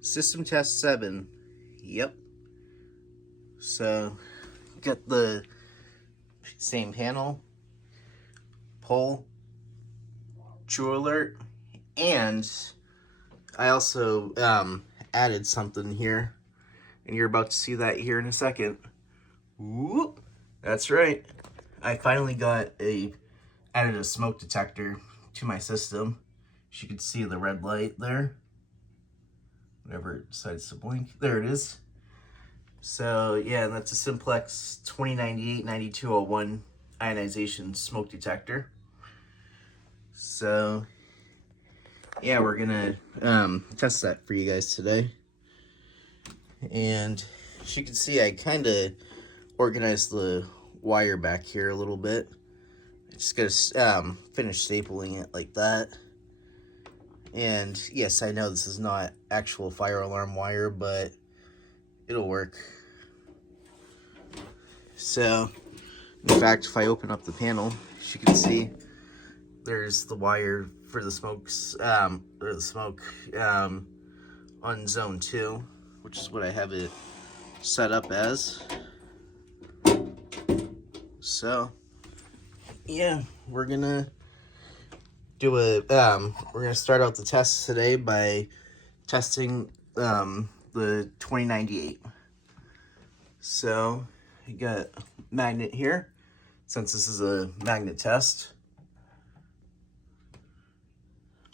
System test 7. Yep. So, got the same panel, pole, TrueAlart, and I also added something here, and you're about to see that here in a second. Whoop! That's right. I finally added a smoke detector to my system. As you can see the red light there. Whenever it decides to blink. There it is. So yeah, that's a Simplex 2098-9201 ionization smoke detector. So yeah, we're gonna test that for you guys today. And as you can see, I kind of organized the wire back here a little bit. I just gotta finish stapling it like that. And yes, I know this is not actual fire alarm wire, but it'll work. So, in fact, if I open up the panel, as you can see, there's the wire for the smoke on zone 2, which is what I have it set up as. So, yeah, we're gonna we're gonna start out the test today by testing the 2098. So you got a magnet here, since this is a magnet test.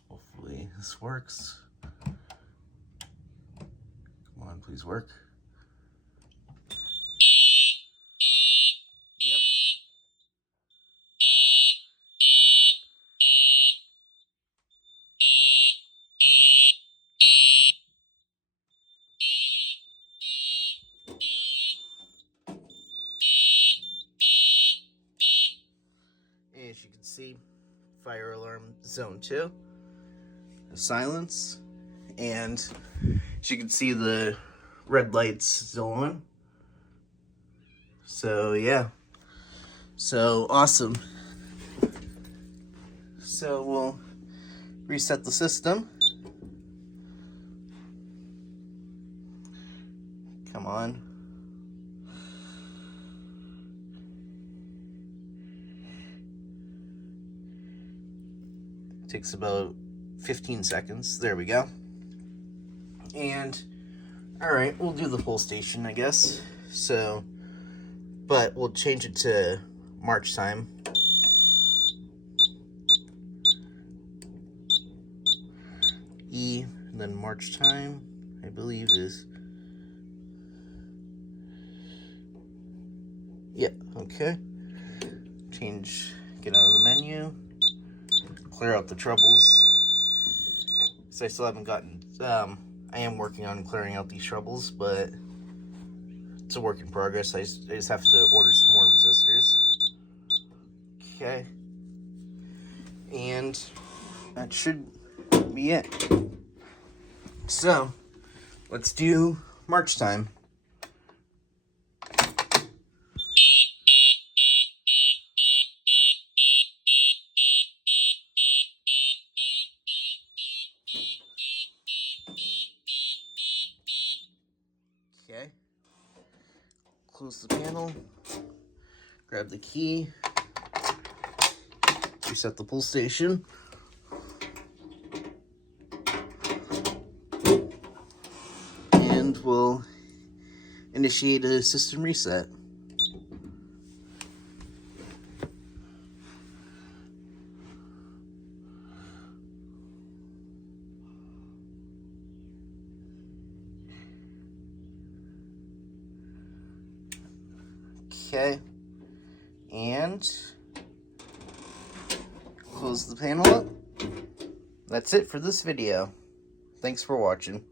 Hopefully this works. Come on, please work. Yep. As you can see, fire alarm zone 2, silence, and as you can see, the red light's still on. So yeah, so awesome. So we'll reset the system. Come on. Takes about 15 seconds. There we go. And all right, we'll do the full station, I guess. So, but we'll change it to March time. E, and then March time, I believe is. Yep, okay. Get out of the menu. Clear out the troubles. So I still haven't gotten, I am working on clearing out these troubles, but it's a work in progress. I just have to order some more resistors. Okay. And that should be it. So, let's do March time. Okay. Close the panel. Grab the key. Reset the pull station. And we'll initiate a system reset. Okay. And close the panel up. That's it for this video. Thanks for watching.